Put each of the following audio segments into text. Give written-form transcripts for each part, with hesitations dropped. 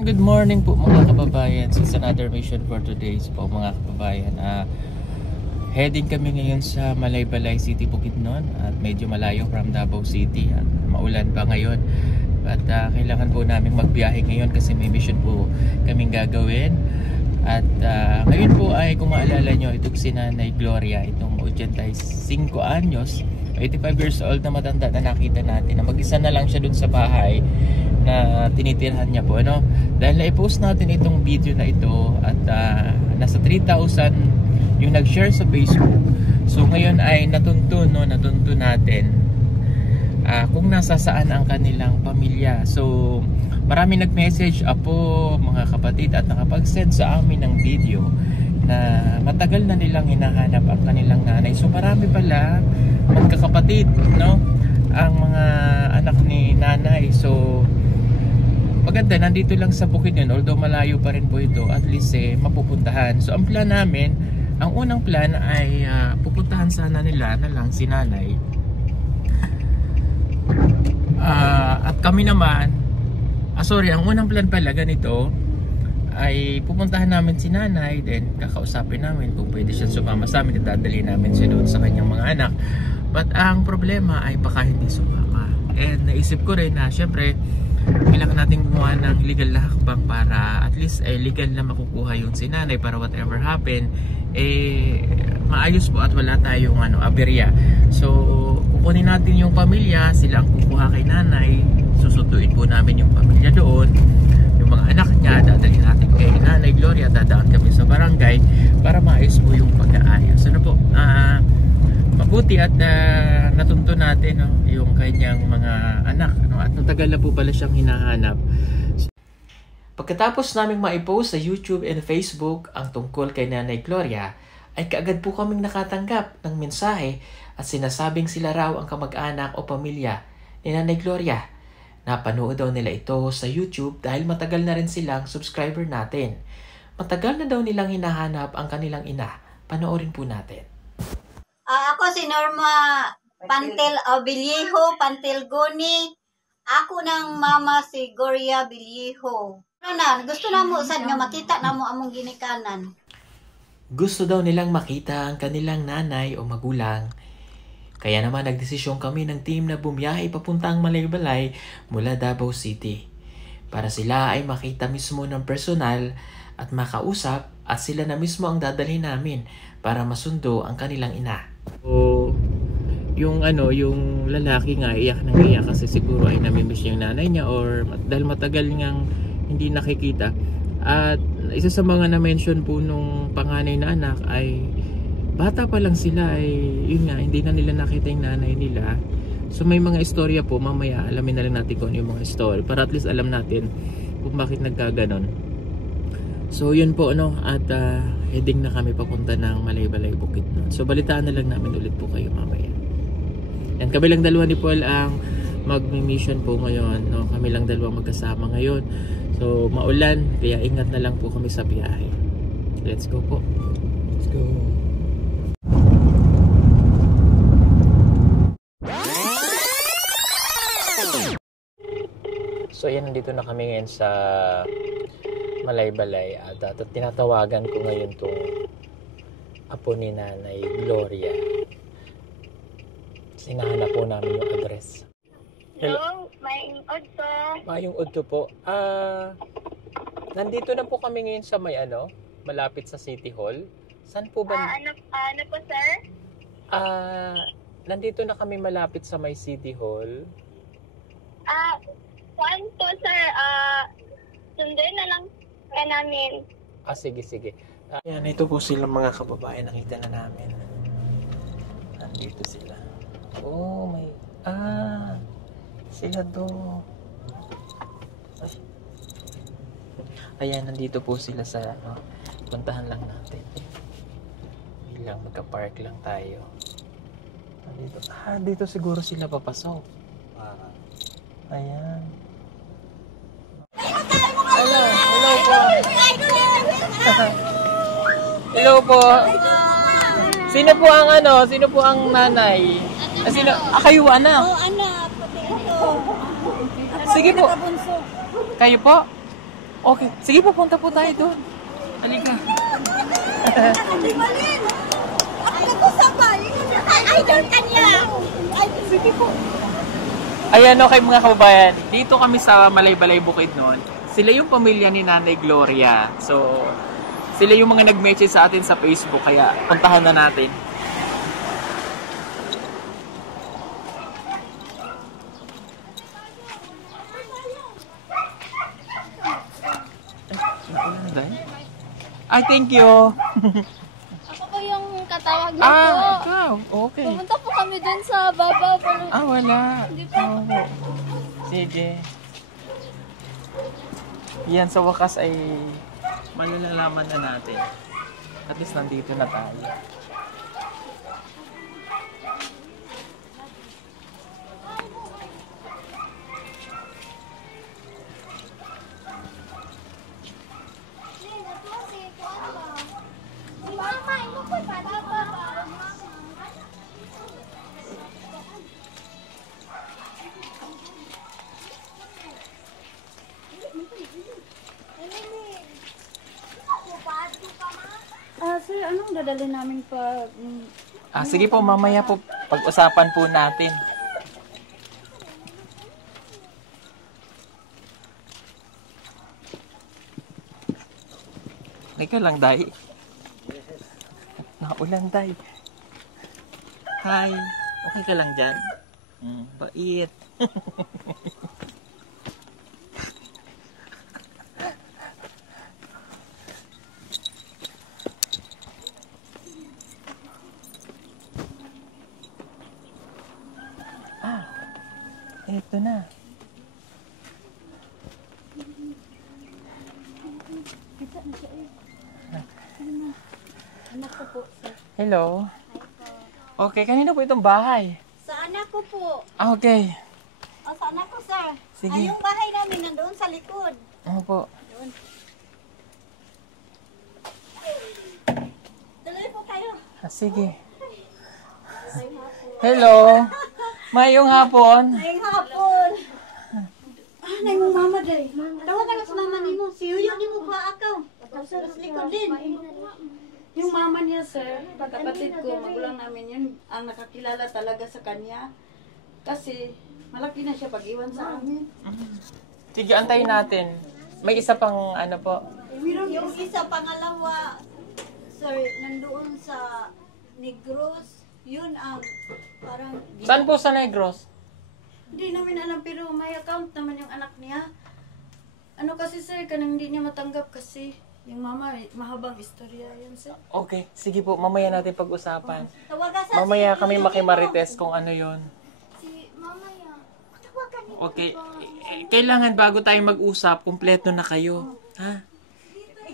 Good morning po mga kababayan. It's another mission for today po mga kababayan. Heading kami ngayon sa Malaybalay City, Bukidnon at medyo malayo from Davao City at maulan pa ngayon. At kailangan po namin magbiyahe ngayon kasi may mission po kaming gagawin. At ngayon po ay kung maalala nyo, itong si Nanay Gloria, itong 85 anyos, 85 years old na matanda na nakita natin na mag-isa na lang siya dun sa bahay na tinitirhan niya po, ano? Dahil na-post natin itong video na ito at nasa 3,000 yung nag-share sa Facebook. So ngayon ay natuntun natin kung nasa saan ang kanilang pamilya. So marami nag-message apo, mga kapatid, at nakapag-send sa amin ng video na matagal na nilang hinahanap ang kanilang nanay. So marami pala magkakapatid, no? Ang mga anak ni nanay. So maganda, nandito lang sa Bukidnon, although malayo pa rin po ito, at least mapupuntahan. So ang plan namin, ang unang plan ay pupuntahan sana nila na lang si nanay. At kami naman, ang unang plan pala ganito, ay pupuntahan namin si nanay, then kakausapin namin kung pwede siya sumama sa amin, dadali namin siya doon sa kanyang mga anak. But ang problema ay baka hindi sumama. And naisip ko rin na syempre kailangan natin gumawa ng legal na hakbang para at least legal na makukuha yung si nanay para whatever happen maayos po at wala tayong aberya. So kukunin natin yung pamilya, sila ang kukuha kay nanay, susunduin po namin yung pamilya doon, yung mga anak niya dadalhin natin kay Nanay Gloria, dadaan kami sa barangay para maayos po yung pag-aayos. Ano po, mabuti at natunto natin yung kanyang mga anak, at natagal na po pala siyang hinahanap. Pagkatapos naming maipost sa YouTube and Facebook ang tungkol kay Nanay Gloria, ay kaagad po kaming nakatanggap ng mensahe at sinasabing sila raw ang kamag-anak o pamilya ni Nanay Gloria. Napanood daw nila ito sa YouTube dahil matagal na rin silang subscriber natin. Matagal na daw nilang hinahanap ang kanilang ina. Panoorin po natin. Ako si Norma Pantel Bilyeho, Pantel Goni. Ako ng mama si Gloria Bilyeho. Gusto na mo sad nga makita na mo among ginikanan. Gusto daw nilang makita ang kanilang nanay o magulang. Kaya naman nagdesisyon kami ng team na bumiyahe papuntang Malaybalay mula Davao City. Para sila ay makita mismo ng personal at makausap, at sila na mismo ang dadalhin namin para masundo ang kanilang ina. So, yung lalaki nga iyak nang iyak kasi siguro ay namimiss yung nanay niya or dahil matagal niyang hindi nakikita. At isa sa mga na-mention po nung panganay na anak ay bata pa lang sila, ay yun nga, hindi na nila nakita yung nanay nila. So may mga istorya po, mamaya alamin na lang natin kung ano yung mga story para at least alam natin kung bakit nagkaganon. So yun po at heading na kami papunta ng Malaybalay, Bukidnon. So balitaan na lang namin ulit po kayo mamaya. Yan, kami lang dalawa ni Paul ang mag-mission po ngayon, no? Kami lang dalawa magkasama ngayon. So maulan, kaya ingat na lang po kami sa biyahe. Let's go po. Let's go. So yan, nandito na kami ngayon sa Malaybalay at tinatawagan ko ngayon tong apo ni Nanay Gloria. Sinahanap po namin yung address. Hello, Mayong Udto. Mayong Udto po. Nandito na po kami ngayon sa malapit sa City Hall. Saan po ba? Ano po, sir? Nandito na kami malapit sa may City Hall. Saan po, sir? Sunduin na lang ka namin. Sige. Yan, ito po sila mga kababayan. Nakita na namin. Nandito sila. Oh, may... sila do. Ayan, nandito po sila sa... puntahan lang natin. Bilang magka-park lang tayo. Nandito. Dito siguro sila papasok. Ayan. Hello po. Hello po. Sino po ang nanay? Kayo anak? Anak, pati ito. Sige po. Kayo po? Okay. Sige po, punta po tayo doon. Halika. Ate Malin! Ako ko sabay! Ay, idol ka niya! Ay, sige po. Ayan, okay mga kababayan. Dito kami sa Malaybalay Bukidnon. Sila yung pamilya ni Nanay Gloria. So, sila yung mga nag-message sa atin sa Facebook. Kaya, puntahan na natin. Ay, thank you. Ako po yung katawag niya po. Ikaw. Okay. Pumunta po kami dun sa baba. Pero Wala. Hindi po. Oo. Sige. Yan, sa wakas ay malalaman na natin. At least nandito na tayo. sir, anong dadalhin namin pa? Sige po, mamaya po pag-usapan po natin. Teka lang, Day. Naulan, Day. Hi. Okay ka lang dyan? Bait. Ito na. Anak ko po, sir. Hello. Okay, kanino po itong bahay? Sa anak ko po. Okay. Sa anak ko, sir. Sige. Ay, yung bahay namin nandoon sa likod. Ano po? Tuloy po kayo. Sige. Hello. Mayong hapon. Ngayong hapon. Nay mo mama day. Tawagan na sa mama nimo. Si Yuyo nimo ba akaw? Sa likod din. Yung mama niya, sir, kapatid ko, magulang namin yun, ang nakakilala talaga sa kanya. Kasi malaki na siya pag-iwan sa amin. Sige, antayin natin. May isa pang ano po. Yung isa pangalawa, sir, nandoon sa Negros. Yun ang parang... Saan po sa Negros? Hindi namin alam, pero may account naman yung anak niya. Ano kasi, sir, kanang hindi niya matanggap kasi yung mama, mahabang istorya yan, sir. Okay, sige po. Mamaya natin pag-usapan. Tawagan sa Mamaya kami makimarites kung ano yon. Si mama yan. Okay. Kailangan bago tayo mag-usap, kumpleto na kayo. Ha?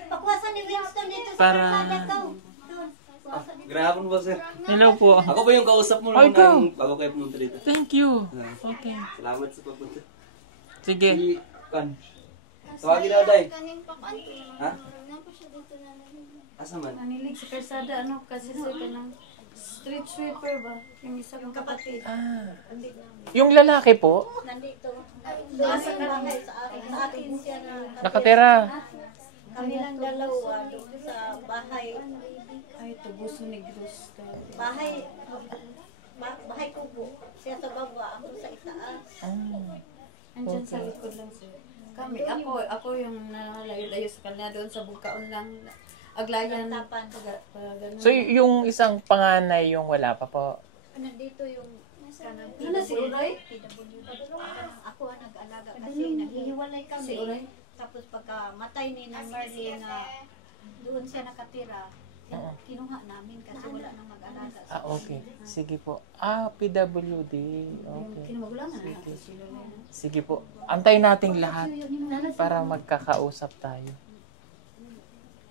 Pakwasan ni Winston dito sa Para- kalsada ko. Doon. Grabon po, sir. Hello po. Ako po yung kausap mo Ay, naman ikaw. ng bago kayo pumunta dito. Thank you. Okay. Salamat sa pagpunta. Sige. Si Kan. Tawagin na, Day. Kaning pakanto. Ha? Ano po siya dito na nalilin? Asa man? Nanilig sa kalsada, ano, kasi sir, kanang street sweeper ba? Yung isa kong kapatid. Yung lalaki po, Nandito. Doon sa bahay sa akin. Sa akin siya na... nakatira. Kami lang dalawa doon sa bahay. Ay, Tubuso Negros. Bahay... bahay kubo. Siya sa baba. Ako sa itaas. Andyan sa likod lang, sir. Kami, ako yung nalayo-layo sa kanya doon sa Bukaon lang. Aglayan. Tapan. Ganun. So, yung isang panganay yung wala pa po. Nandito yung... kanang Ano si Uray? Ako ang nag-alaga kasi naghihiwalay kami. Si Uray? Tapos pagka matay ni na Marlene na doon siya nakatira, kinuha namin kasi wala nang mag-alaga. Okay. Sige po. PWD. Okay. Kinumagulangan na natin sila na. Sige po. Antayin nating lahat para magkakausap tayo.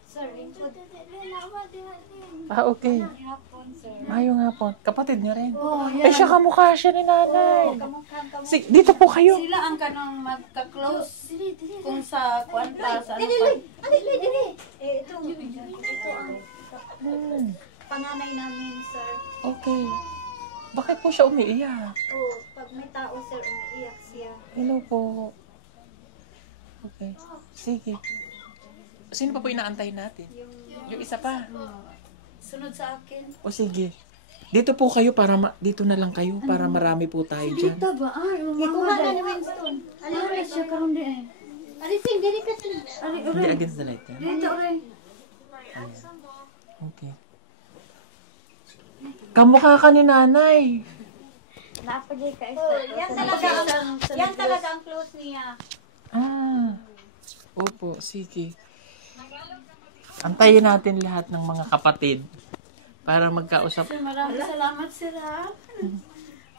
Sir, lingkod. Okay. Hapon, sir. Mayong hapon. Kapatid niya rin. Oh, Eh, siya kamukha siya ni nanay. Kamukhang kamukha. Sige, dito po kayo. Sila ang kanang magka-close kung sa kwanta, sa ano Dili, pa. dili, dili. Ito ang panganay namin, sir. Okay. Bakit po siya umiiyak? Pag may tao, sir, umiiyak siya. Hello po. Okay. Sige. Sino pa po inaantay natin? Yung isa pa. Sunod sa akin. O sige. Dito po kayo para dito na lang kayo para marami po tayo dyan. Dito ba? Ay, yung Ikuha mama na dahil. ni Winston. Ay, siya karon di eh. Alising, dili ka siya. Ari, Hindi uray. against the light yan. Dito, uray. Okay. Kamukha ka ni nanay. Napagay ka Yan talaga ang close niya. Ah. Opo, sige. Antayin natin lahat ng mga kapatid para magkausap. Sir, maraming salamat, sir, ha?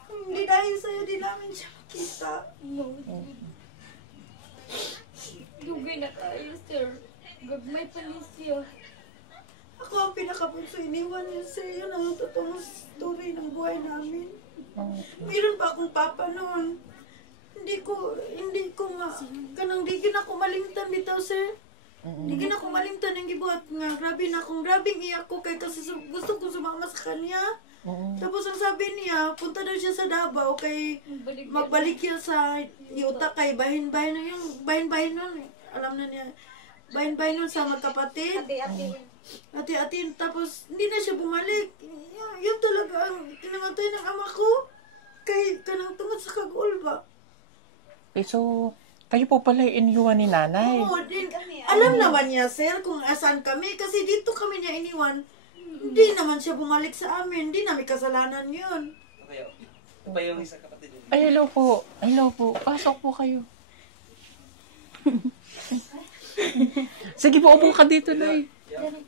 Hindi dahil sa'yo, di namin siya makita. Dugay na tayo, sir. Gagmay pa ni siya. Ako ang pinakabunso, iniwan niya sa'yo. Yun ang totoong story ng buhay namin. Meron pa akong papa noon. Hindi ko kanang di ako malimtan bitaw, sir. Di ako malimtan yung gibuhat nga. Grabing iyak ko kay kasi gusto ko sumama sa kanya. Tapos ang sabi niya, punta daw siya sa Davao kay magbalik siya sa Yuta kay bahin-bahin na yung bahin-bahin nun. Alam na niya. Bahin-bahin nun sa magkapatid. Ati-ati. Tapos hindi na siya bumalik. Yun talaga ang kinamatay ng ama ko. Kay kanang tungod sa kagul ba? Okay, so, kayo po pala iniwan ni nanay. Oo, alam naman niya, sir, kung asan kami. Kasi dito kami niya iniwan. Hindi naman siya bumalik sa amin. Hindi namin kasalanan yun. Okay, ito ba yung isang kapatid niya? Ay, hello po. Hello po. Pasok po kayo. Sige po, upo ka dito, Nay.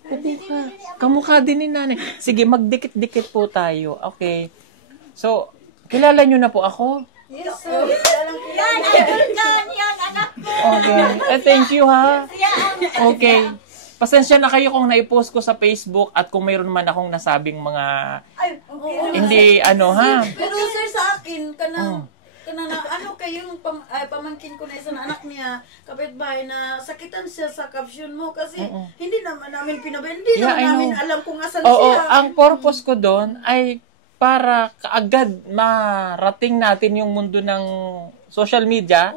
Upo ka. Kamukha din ni nanay. Sige, magdikit-dikit po tayo. Okay. So, kilala nyo na po ako? Yes, sir. Yan, idol dyan, yan, anak ko. Okay. Thank you, ha? Okay. Pasensya na kayo kung naipost ko sa Facebook at kung mayroon man akong nasabing mga Ay, okay. hindi ha. Pero sir, sa akin, kanang na ano kayong pamangkin ko na isa na anak niya, kapitbahay na sakitan siya sa caption mo kasi hindi naman namin pinabayan. Hindi Yeah, I naman namin know. alam kung asan Oo, siya. ang purpose ko doon ay para kaagad marating natin yung mundo ng social media,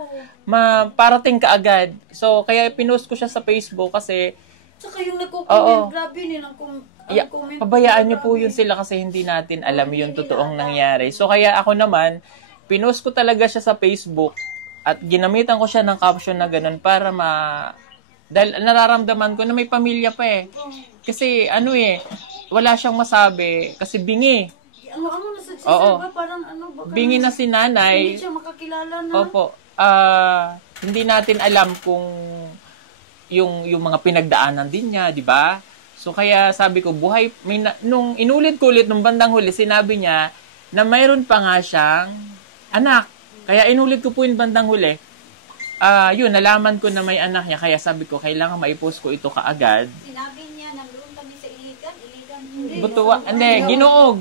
parating kaagad. So, kaya pinost ko siya sa Facebook kasi Tsaka yung nagko-comment, grabe nilang comment. pabayaan niyo po yun sila kasi hindi natin alam yung totoong nangyari. So, kaya ako naman, pinost ko talaga siya sa Facebook at ginamitan ko siya ng caption na ganun para dahil nararamdaman ko na may pamilya pa eh. Kasi wala siyang masabi kasi bingi. Ano na sa Oo. ba? Parang ano ba? Bingi na si nanay. Hindi siya makakilala na. Opo. Hindi natin alam kung yung mga pinagdaanan din niya, di ba? So kaya sabi ko, nung inulit ko ulit nung bandang huli, sinabi niya na mayroon pa nga siyang anak. Kaya inulit ko po yung bandang huli. Nalaman ko na may anak niya. Kaya sabi ko, kailangan maipost ko ito kaagad. Sinabi niya, nandoon kami sa Iligan. Ginoog.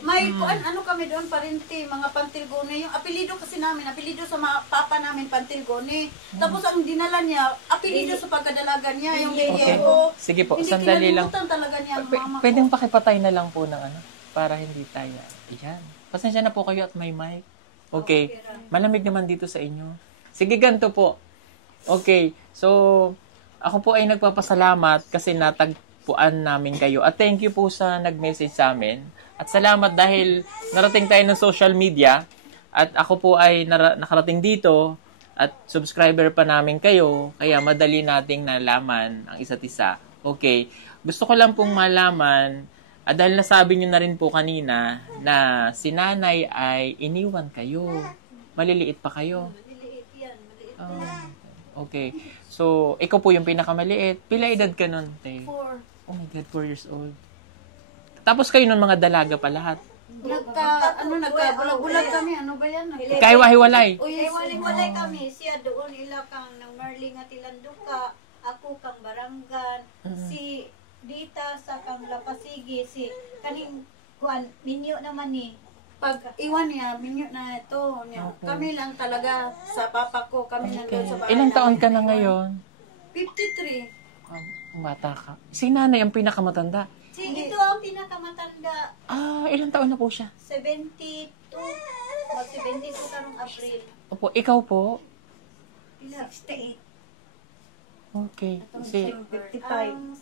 May ano kami doon, parente, mga Pantilgone. Yung apelido kasi namin, apelido sa mga papa namin, Pantilgone. Tapos ang dinala niya, apelido sa pagkadalaga niya, yung Villejo. Sige po, Hindi sandali lang. kinalimutan talaga niya ang mama ko. Pwedeng pakipatay na lang po ng para hindi tayo. Ayan. Pasensya na po kayo at may mic. Okay. Malamig naman dito sa inyo. Sige, ganito po. Okay. So, ako po ay nagpapasalamat kasi natagpuan namin kayo. At thank you po sa nag-message sa amin. At salamat dahil narating tayo ng social media. At ako po ay nakarating dito. At subscriber pa namin kayo. Kaya madali nating nalaman ang isa't isa. Okay. Gusto ko lang pong malaman, dahil nasabi nyo na rin po kanina na si nanay ay iniwan kayo. Maliliit pa kayo. Maliliit yan, maliit. Okay. So, ikaw po yung pinakamaliit. Pila edad ka nun, te? 4. Oh my God, 4 years old. Tapos kayo nun mga dalaga pa lahat. Nagkabulag-bulag kami, ano ba yan? Kaya hiwalay. Kaya walay kami. Siya doon ila kang ng Marling at Ilanduka. Ako kang Barangan. Si Dita sa kang Lapasigi. Si kaning Juan, Minyo naman ni. Pag iwan niya, minyo na ito. Kami lang talaga sa papa ko. Kami nandun sa bahay. Ilang taon ka na namin. ngayon? 53. Bata ka. Si nanay ang pinakamatanda. Ito ang pinakamatanda. Ilang taon na po siya? 72. Mag-72 karong April. Opo, ikaw po? 68. Okay. Si, 55.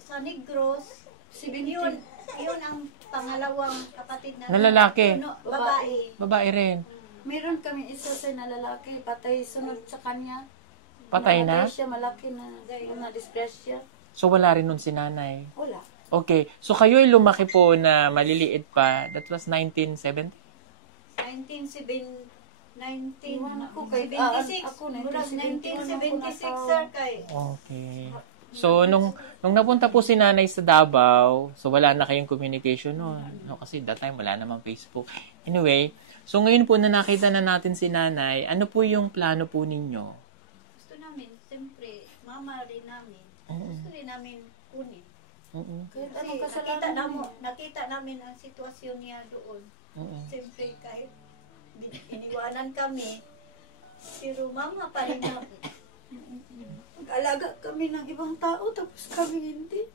Sa Negros, 70. yun ang pangalawang kapatid na Na lalaki? Babae. babae rin. Meron kami isa sa na lalaki, patay sunod sa kanya. Patay na? Namatay siya, malaki na, na-disgrasya. So wala rin nun si nanay. Wala. Okay. So kayo ay lumaki po na maliliit pa. That was 1970? 1976. Iwan ako kay- ako, Murag 1976 1976, sir, kay. Okay. So, nung napunta po si nanay sa Davao, so wala na kayong communication noon. No, kasi that time wala namang Facebook. Anyway, so ngayon po na nakita na natin si nanay, ano po yung plano po ninyo? Gusto namin, siyempre, mama rin namin. Gusto rin namin kunin. Kahit Kasi anong kasalanan nakita namin ang sitwasyon niya doon. Siyempre, kahit iniwanan kami, pero mama pa rin namin. Mag-alaga kami ng ibang tao, tapos kami hindi.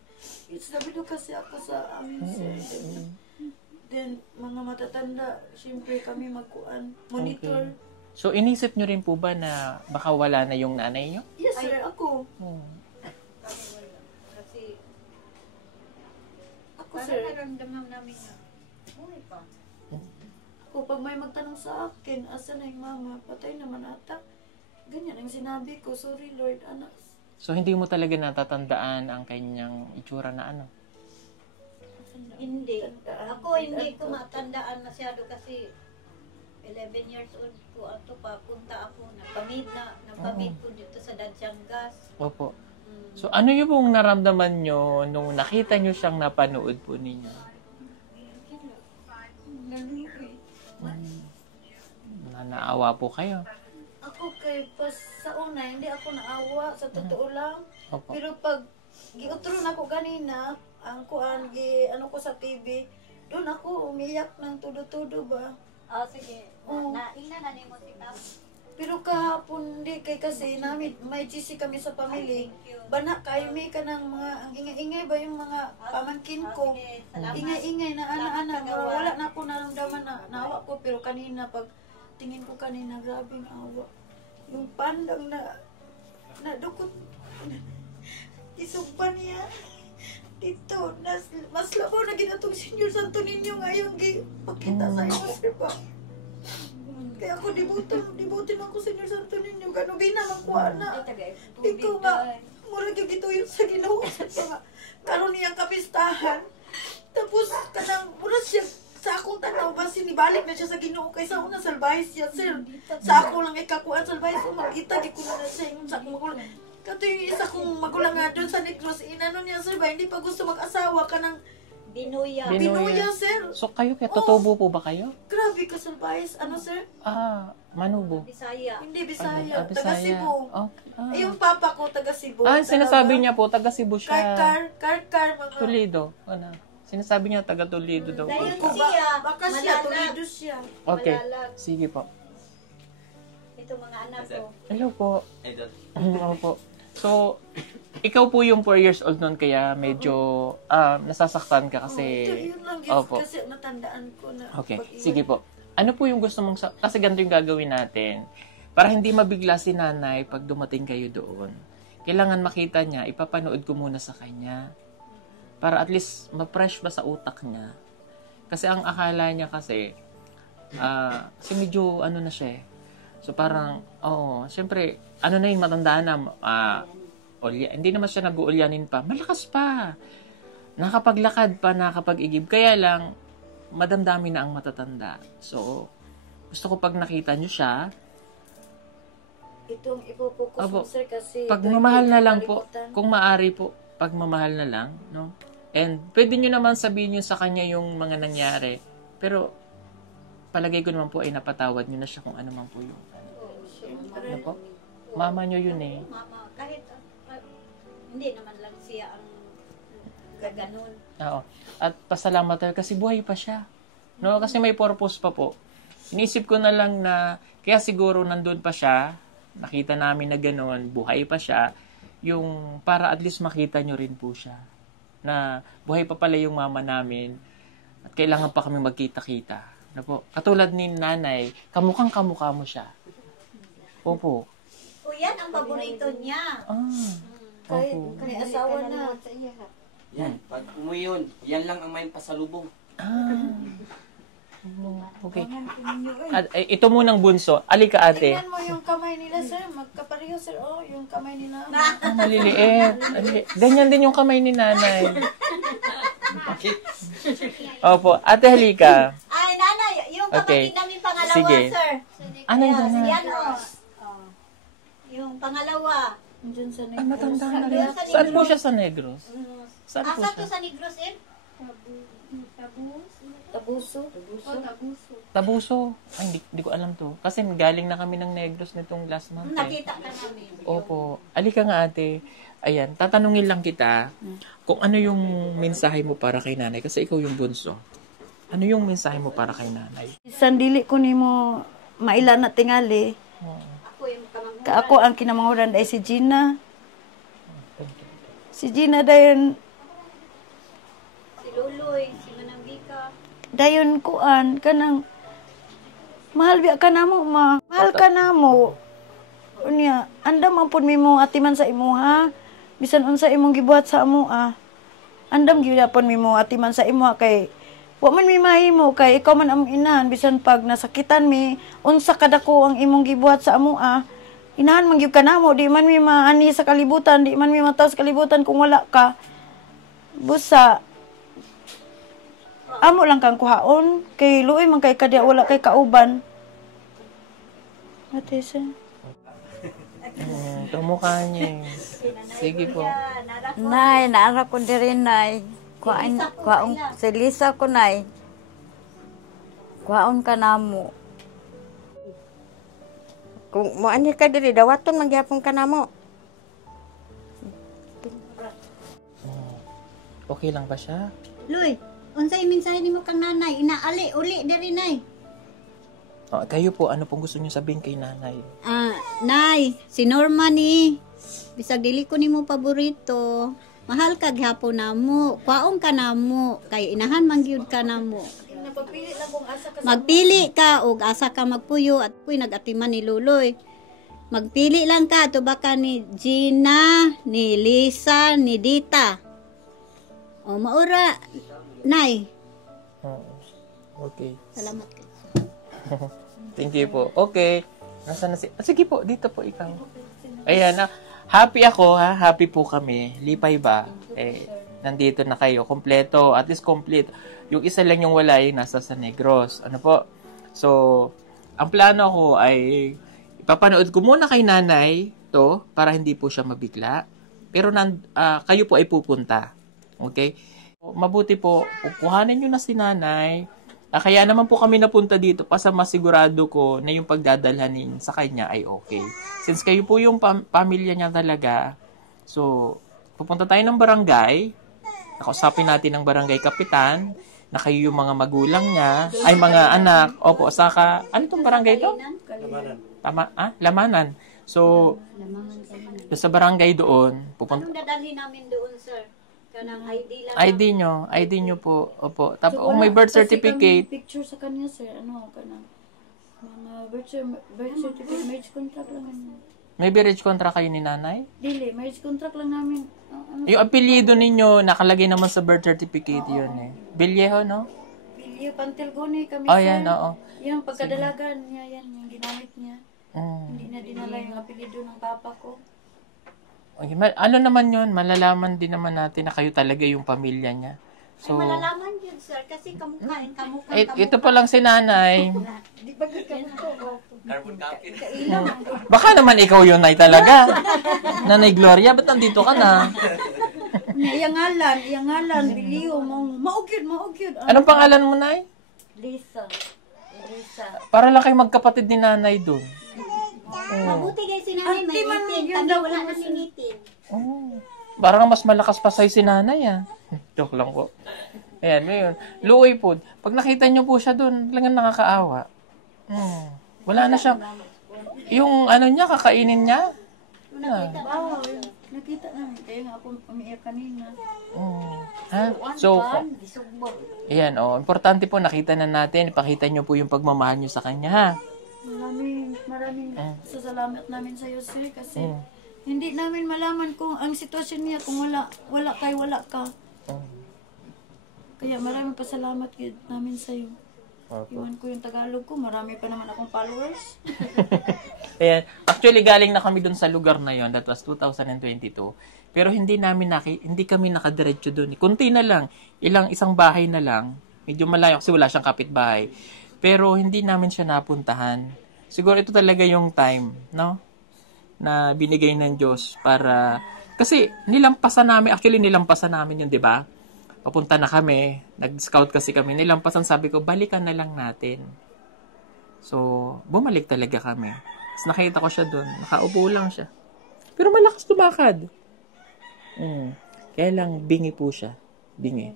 Sabi do kasi ako sa amin, sir. Then, mga matatanda, siyempre kami magkuan, monitor. Okay. So, inisip nyo rin po ba na baka wala na yung nanay nyo? Yes, sir, ako. Oh. Kami wala. Kasi, Ako, parang sir. naramdaman namin na, buhay pa. Ako, pag may magtanong sa akin, asa na yung mama, patay naman ata. Ganyan ang sinabi ko, sorry Lord, anak. So, hindi mo talaga natatandaan ang kanyang itsura na ano? Hindi. Ako hindi ko matandaan masyado kasi 11 years old ko ato papunta ako napamid ko dito sa Dadsyangas. Opo. So, ano yung pong naramdaman nyo nung nakita nyo siyang napanood po ninyo? Naawa po kayo. Ako kay pas sa una, hindi ako naawa, sa totoo lang. Opo. Pero pag giutron ako kanina, ang kuan ano ko sa TV, doon ako umiyak ng tudo-tudo ba. Sige. Oo. Naina na ni mo si Tam. Pero kahapon di kay kasi namin may GC kami sa family. Bana kay may ka ng mga ang ingay-ingay ba yung mga pamangkin ko. Sige, salamat. Ingay-ingay na ana-ana, Salamat, kagawa. wala na ako naramdaman na naawa ko, pero kanina pag tingin ko kanina, grabing awa. Yung pandang na dukot, isugpan niya. Dito, mas labo na ginatong Senior Santo Niño ngayon, pakita sa iyo, sir ba? Kaya ako dibutin ako Senior Santo Niño, gano'n ginamang kuha na. Ikaw nga, mura gituyo sa Ginoo sa mga karon niyang kapistahan. Tapos kanang mura siya sa akong tanaw ba sinibalik na siya sa Ginoo kaysa una salbahe siya, sir. Sa ako lang ikakuan salbahe so makita di ko na siya yung sa akong magulang. Kato yung isa kong magulang nga doon sa Negros, inano niya, sir ba, hindi pa gusto mag-asawa ka ng Binuya. Binuya, sir. So, kayo, kaya tutubo po ba kayo? Grabe ka salbahe. Ano, sir? Manubo. Bisaya. Hindi, Bisaya. Taga Bisaya. Cebu. Okay. Eh, yung papa ko, taga Cebu. Sinasabi niya po, taga Cebu siya. Kar, mga... Toledo. Ano? Sinasabi niya, taga Toledo daw. Dahil po. siya, Baka siya, malalag. Toledo siya. Okay. Malalag. Sige po. Ito mga anak ko. Hello po. Idol. Opo. So, ikaw po yung 4 years old noon kaya medyo nasasaktan ka kasi... Yun lang, Opo. kasi natandaan ko na... Okay, pag-iwan. sige po. Ano po yung gusto mong... Kasi ganito yung gagawin natin. Para hindi mabigla si nanay pag dumating kayo doon. Kailangan makita niya, ipapanood ko muna sa kanya. Para at least ma-fresh ba sa utak niya. Kasi ang akala niya kasi medyo ano na siya eh. So parang, siyempre, ano na yung matandaan na, hindi naman siya nag-uulyanin pa. Malakas pa. Nakapaglakad pa, nakapag-igib. Kaya lang, madamdami na ang matatanda. So, gusto ko pag nakita nyo siya, Itong ipopokus Opo. mo, sir, kasi... pagmamahal na lang po, kalimutan. kung maaari po, pagmamahal na lang, no? And pwede nyo naman sabihin nyo sa kanya yung mga nangyari. Pero, palagay ko naman po ay napatawad nyo na siya kung ano man po yung... Ano po? Mama nyo yun eh. Mama, kahit hindi naman lang siya ang gaganon. Oo. At pasalamat tayo kasi buhay pa siya. No? Kasi may purpose pa po. Inisip ko na lang na, kaya siguro nandun pa siya, nakita namin na gano'n, buhay pa siya, yung para at least makita nyo rin po siya. Na buhay pa pala yung mama namin at kailangan pa kami magkita-kita. Ano po? Katulad ni nanay, kamukhang kamukha mo siya. Opo. yan ang paborito niya. Kahit may asawa na. Yan, pag umuwi yun, yan lang ang may pasalubong. Okay. At, ito munang bunso. Alika ate. Tingnan mo yung kamay nila, sir. Magkapareho, sir. Oh, yung kamay nila. Maliliit. Ganyan din yung kamay ni nanay. Bakit? Opo. Ate, halika. Ay, nanay, yung Okay. kapatid namin pangalawa, Sige. sir. Ano Yan, yun? yan, oh. Yung pangalawa. Diyan sa Ay, matanda na Doon rin. sa Saan po Negros. siya sa Negros? Saan po Asa to siya? sa Negros, eh? Tabuso. Tabuso. Ay, hindi ko alam to. Kasi galing na kami ng Negros nitong last month. Eh. Nakita ka namin. Opo. Alika nga ate. Ayan, tatanungin lang kita kung ano yung mensahe mo para kay nanay. Kasi ikaw yung bunso. Ano yung mensahe mo para kay nanay? Sandili ko nimo maila na tingali. Ako yung kamanghuran. Ako ang kinamanghuran ay si Gina. Si Gina dayon Si Luloy, si Manambika. dayon kuan kanang mahal biya ka namo ma. Mahal ka namo. Unya, andam man pud mimo atiman sa imuha. Bisan unsa imong gibuhat sa amoa. Andam gyapon mimo atiman sa imuha kay wa man mi mahimo kay ikaw man ang inahan bisan pag nasakitan mi unsa kadako ang imong gibuhat sa amoa. Inahan man gyud ka namo di man mi maani sa kalibutan, di man mi mataw sa kalibutan kung wala ka. Busa amo lang kang kuhaon kay luoy man kay kadya wala kay kauban. Ate sa Kamukha niya. Sige po. Nay, naara ko diri nay. Kuhaon si Lisa ko nay. Kuhaon ka namo. Kung mo ani ka diri dawaton magyapon ka namo. Okay lang ba siya? Luy, unsay mensahe nimo kang nanay? Inaali uli diri nay. Kayo po, ano pong gusto niyo sabihin kay nanay? Nay, si Norma ni. Bisag dili ko nimo paborito. Mahal ka gyapon namo. Kwaong ka namo. Kay inahan man gyud ka namo. napapili lang kung asa ka sa Magpili ka og asa ka magpuyo at puy nagatiman ni Luloy. Magpili lang ka to baka ni Gina, ni Lisa, ni Dita. O maura, Nay. Okay. Salamat ka. Thank you po. Okay. Nasaan na si... sige po, dito po ikaw. Ayan na. Happy ako ha. Happy po kami. Lipay ba? Nandito na kayo. Kompleto. At least complete. Yung isa lang yung wala yung nasa sa Negros. Ano po? So, ang plano ko ay ipapanood ko muna kay nanay to para hindi po siya mabigla. Pero kayo po ay pupunta. Okay? Mabuti po, kukuhanin nyo na si nanay. Kaya naman po kami napunta dito para masigurado ko na yung pagdadalhanin sa kanya ay okay. Since kayo po yung pamilya niya talaga, so pupunta tayo ng barangay, nakausapin natin ng barangay kapitan, na kayo yung mga magulang niya, ay mga anak, opo, saka, ano itong barangay to? Lamanan. Tama, Lamanan. So, sa barangay doon, pupunta, Anong dadalhin namin doon, sir? Kanang ID lang. ID nyo po, opo. Tapos, kung may birth certificate, picture sa kanya sir, ano ka na? Mga birth certificate, marriage contract lang namin. may marriage contract kayo ni nanay? Dili, marriage contract lang namin. Yung apelyido ninyo, nakalagay naman sa birth certificate yun eh. Villejo, no? Bilyo Pantelgoni kami Oh, sir. yan, oo. Yung pagkadalagan niya, yan, yung ginamit niya. Mm. Hindi na dinala yung apelido ng papa ko. Okay, ano naman yun, malalaman din naman natin na kayo talaga yung pamilya niya. Ay, So, malalaman yun, sir. Kasi kamukhain, kamukha. ito pa lang si nanay. Di ba ko? Carbon copy. Baka naman ikaw yun, nay talaga. Nanay Gloria, ba't nandito ka na? Iyang ngalan, Bilyo, maugyod. Anong pangalan mo, nay? Lisa. Para lang kayo magkapatid ni nanay dun. Mabuti kayo si nanay, may Auntie man, ngitin. yun Kami daw wala kung nang ngitin. Oh. Parang mas malakas pa sa'yo si nanay, ah. Joke lang po. Ayan, ngayon. Luoy po. Pag nakita niyo po siya dun, talagang nakakaawa. Wala na siya. Yung ano niya, kakainin niya. Wow, nakita namin. Kaya nga ako umiiyak kanina. Ha? So, ayan, importante po, nakita na natin. Ipakita niyo po yung pagmamahal niyo sa kanya, ha? Maraming maraming sasalamat namin sa iyo, sir, kasi Mm. hindi namin malaman kung ang sitwasyon niya kung wala ka. Kaya maraming pasalamat namin sa iyo. Opo. Iwan ko yung Tagalog ko, marami pa naman akong followers. Ayan. Actually, galing na kami dun sa lugar na yon. That was 2022. Pero hindi kami nakadiretso dun. Kunti na lang. Isang bahay na lang. Medyo malayo kasi wala siyang kapitbahay. Pero hindi namin siya napuntahan. Siguro ito talaga yung time, no? Na binigay ng Diyos para... Kasi nilampasan namin yun, di ba? Papunta na kami, nag-scout kasi kami, nilampasan, sabi ko, balikan na lang natin. So, bumalik talaga kami. Tapos nakita ko siya doon, nakaupo lang siya. Pero malakas tumakad. Kaya lang, bingi po siya. Bingi.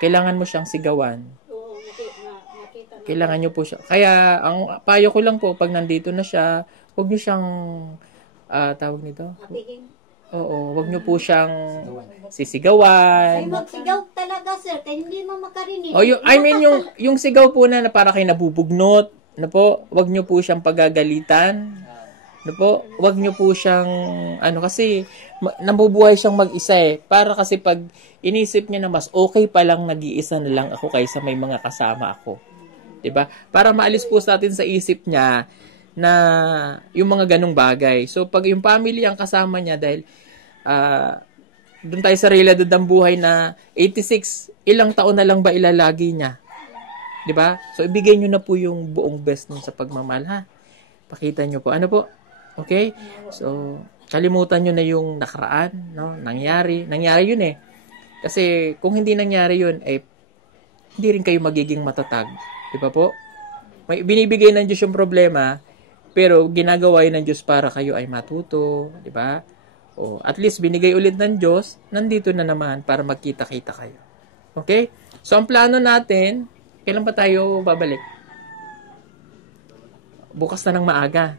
Kailangan mo siyang sigawan. Kailangan nyo po siya. Kaya, ang payo ko lang po, pag nandito na siya, huwag nyo siyang, tawag nito? Oo, wag nyo po siyang sisigawan. Ay, magsigaw talaga, sir, kaya hindi mo makarinig. O, yung sigaw po na para kayo nabubugnot, ano po, wag nyo po siyang pagagalitan. Ano po, wag nyo po siyang, kasi, nabubuhay siyang mag-isa eh. Para kasi pag inisip niya na mas okay pa lang nag-iisa na lang ako kaysa may mga kasama ako. 'Di ba? Para maalis po sa atin sa isip niya na yung mga ganong bagay. So, pag yung family ang kasama niya dahil doon tayo sa realidad ng buhay na 86, ilang taon na lang ba ilalagi niya? 'Di ba? So, ibigay niyo na po yung buong best nun sa pagmamahal, ha? Pakita niyo po. Ano po? Okay? So, kalimutan niyo na yung nakaraan, no? Nangyari yun eh. Kasi kung hindi nangyari yun, hindi rin kayo magiging matatag. 'Di ba po? May binibigay ng Diyos yung problema, pero ginagawa yun ng Diyos para kayo ay matuto, di ba? O, at least binigay ulit ng Diyos, nandito na naman para magkita-kita kayo. Okay? So, ang plano natin, kailan pa tayo babalik? Bukas na ng maaga.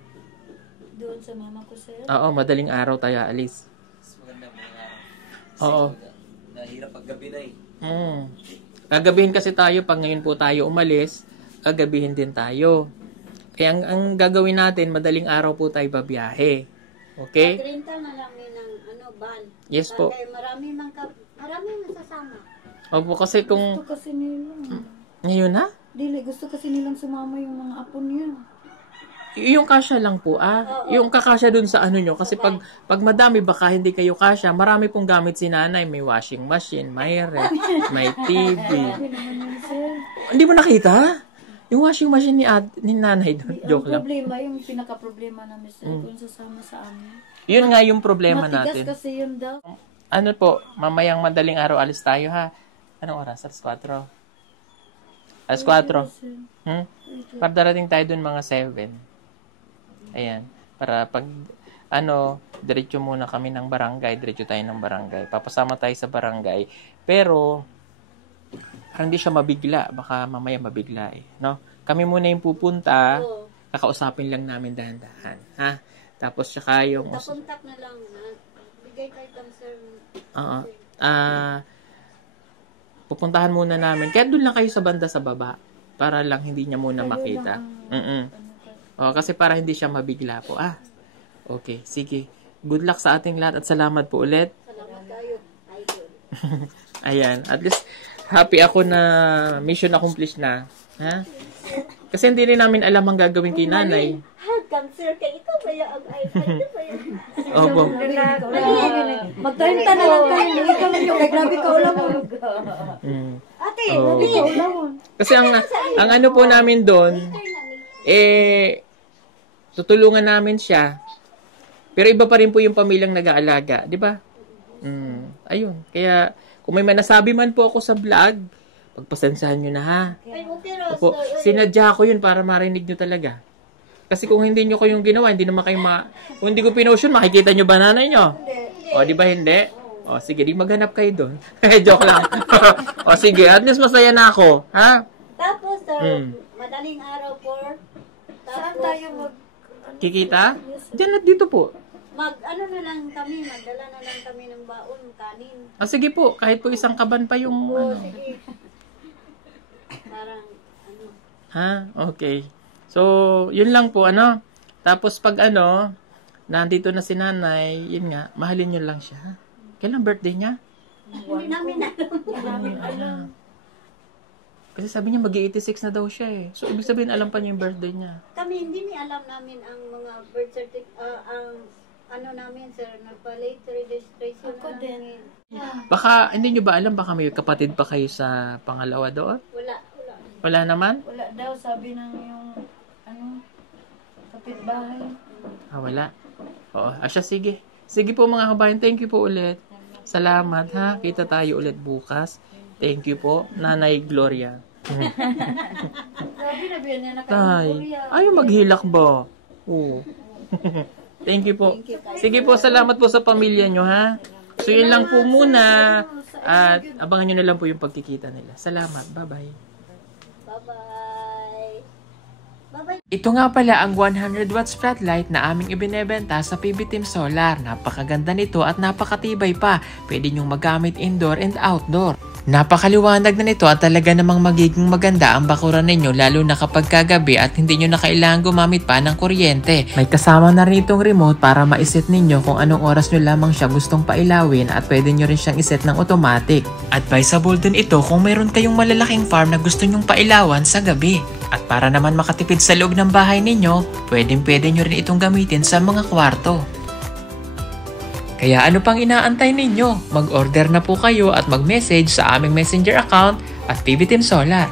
Doon sa mama ko, sir. Oo, madaling araw tayo alis. Maganda mga araw. Oo. Nahirap paggabi na Gagabihin kasi tayo, pag ngayon po tayo umalis, gagabihin din tayo. Kaya ang gagawin natin, madaling araw po tayo babiyahe. Okay? Renta na lang ng van. Yes po. Kaya marami masasama. Opo, kasi kung... Gusto kasi nila. Ngayon na? Dili, gusto kasi nilang sumama yung mga apo niya. Yung kasya lang po, Yung kakasya dun sa ano nyo. Kasi pag madami, baka hindi kayo kasya. Marami pong gamit si nanay. May washing machine, may ref, may TV. Hindi mo nakita? Yung washing machine ni nanay doon. Joke lang. Ang problema, yung pinaka-problema namin, sir, kung sasama sa amin. Yun nga yung problema Matigas natin. kasi yun daw. Ano po, mamayang madaling araw alis tayo, ha? Anong oras? Alas 4? Alas 4? Para darating tayo dun mga 7. Ayan. Para pag, diretso muna kami ng barangay, diretso tayo ng barangay. Papasama tayo sa barangay. Pero, parang hindi siya mabigla. Baka mamaya mabigla eh. No? Kami muna yung pupunta. Kakausapin lang namin dahan-dahan. Ha? Tapos saka yung... Kontak na lang. Bigay kay concern. Oo. Pupuntahan muna namin. Kaya doon lang kayo sa banda sa baba. Para lang hindi niya muna makita. Kasi para hindi siya mabigla po. Okay. Sige. Good luck sa ating lahat at salamat po ulit. Salamat kayo. Ayan. At least, happy ako na mission accomplished na. Ha? Kasi hindi rin namin alam ang gagawin kay nanay. Cancer kay ikaw ba yung ito ba yun? Opo. Magtarita na lang kayo. Ikaw lang yung grabe ka ulam mo. Ate, Kasi ang ano po namin doon, tutulungan namin siya. Pero iba pa rin po yung pamilyang nag-aalaga. Di ba? Ayun. Kaya, kung may manasabi man po ako sa vlog, pagpasensyahan nyo na ha. Ay, okay, Ross. Opo, sinadya ko yun para marinig nyo talaga. Kasi kung hindi nyo ko yung ginawa, hindi naman kayo kung hindi ko pinost yun, makikita nyo ba nanay nyo? O, di ba hindi? O, sige, di maghanap kayo doon. Joke lang. O, sige, at least masaya na ako. Ha? Tapos, madaling araw Saan tayo Kikita? Diyan at dito po. magdala na lang kami ng baon, kanin. Sige po, kahit po isang kaban pa yung Sige. Parang, Ha? Okay. So, yun lang po, Tapos pag nandito na si nanay, yun nga, mahalin nyo lang siya. Kailan birthday niya? Hindi namin alam. Kasi sabi niya mag-86 na daw siya eh. So, ibig sabihin, alam pa niya yung birthday niya. Kami hindi alam namin ang mga birth certificate, ang namin, sir, nagpa-late registration na namin. Baka, hindi nyo ba alam, baka may kapatid pa kayo sa pangalawa doon? Wala. Wala naman? Wala daw, sabi ng yung, kapitbahay. Wala. Oo, siya, sige. Sige po mga kabayan, thank you po ulit. Salamat ha, kita tayo ulit bukas. Thank you po, Nanay Gloria. Sabi na biyan niya Ayaw maghilak ba? Oo. Thank you po. Sige po, salamat po sa pamilya nyo ha. So yun lang po muna. At abangan nyo na lang po yung pagkikita nila. Salamat. Bye-bye. Bye-bye. Ito nga pala ang 100 watts floodlight na aming ibinebenta sa PB Team Solar. Napakaganda nito at napakatibay pa. Pwede nyong magamit indoor and outdoor. Napakaliwanag na nito at talaga namang magiging maganda ang bakuran ninyo lalo na kapag kagabi at hindi nyo na kailangan gumamit pa ng kuryente. May kasama na rin itong remote para ma-set ninyo kung anong oras nyo lamang siya gustong pailawin at pwede nyo rin siyang iset ng automatic. Advisable din ito kung mayroon kayong malalaking farm na gusto nyong pailawan sa gabi. At para naman makatipid sa loob ng bahay ninyo, pwede nyo rin itong gamitin sa mga kwarto. Kaya ano pang inaantay ninyo? Mag-order na po kayo at mag-message sa aming messenger account at PB Team Solar.